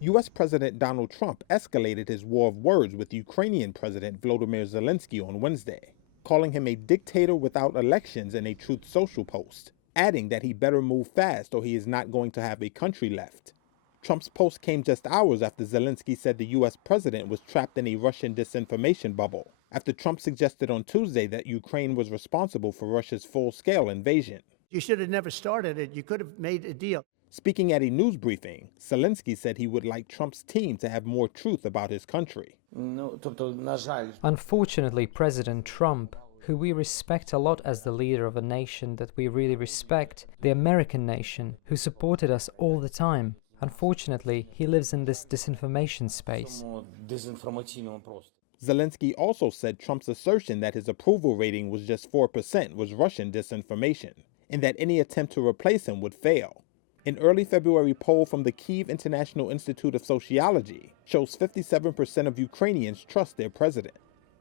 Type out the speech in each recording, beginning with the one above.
U.S. President Donald Trump escalated his war of words with Ukrainian President Volodymyr Zelensky on Wednesday, calling him a dictator without elections in a Truth Social post, adding that he better move fast or he is not going to have a country left. Trump's post came just hours after Zelensky said the U.S. president was trapped in a Russian disinformation bubble, after Trump suggested on Tuesday that Ukraine was responsible for Russia's full-scale invasion. You should have never started it. You could have made a deal. Speaking at a news briefing, Zelensky said he would like Trump's team to have more truth about his country. Unfortunately, President Trump, who we respect a lot as the leader of a nation that we really respect, the American nation, who supported us all the time, unfortunately, he lives in this disinformation space. Zelensky also said Trump's assertion that his approval rating was just 4% was Russian disinformation, and that any attempt to replace him would fail. An early February poll from the Kyiv International Institute of Sociology shows 57% of Ukrainians trust their president.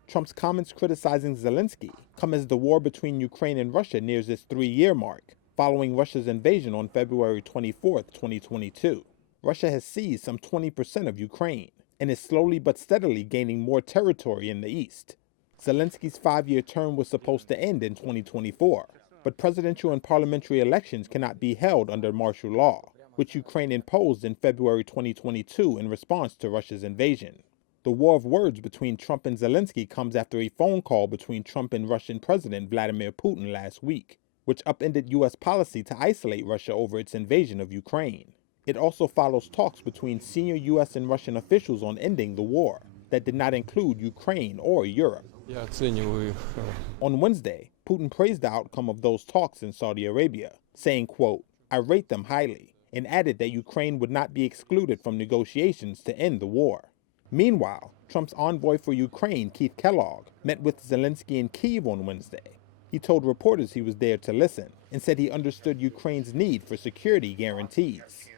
Trump's comments criticizing Zelensky come as the war between Ukraine and Russia nears its 3-year mark, following Russia's invasion on February 24, 2022. Russia has seized some 20% of Ukraine and is slowly but steadily gaining more territory in the east. Zelensky's 5-year term was supposed to end in 2024. But presidential and parliamentary elections cannot be held under martial law, which Ukraine imposed in February 2022 in response to Russia's invasion. The war of words between Trump and Zelensky comes after a phone call between Trump and Russian President Vladimir Putin last week, which upended U.S. policy to isolate Russia over its invasion of Ukraine. It also follows talks between senior U.S. and Russian officials on ending the war that did not include Ukraine or Europe. On Wednesday, Putin praised the outcome of those talks in Saudi Arabia, saying, quote, "I rate them highly," and added that Ukraine would not be excluded from negotiations to end the war. Meanwhile, Trump's envoy for Ukraine, Keith Kellogg, met with Zelensky in Kyiv on Wednesday. He told reporters he was there to listen and said he understood Ukraine's need for security guarantees.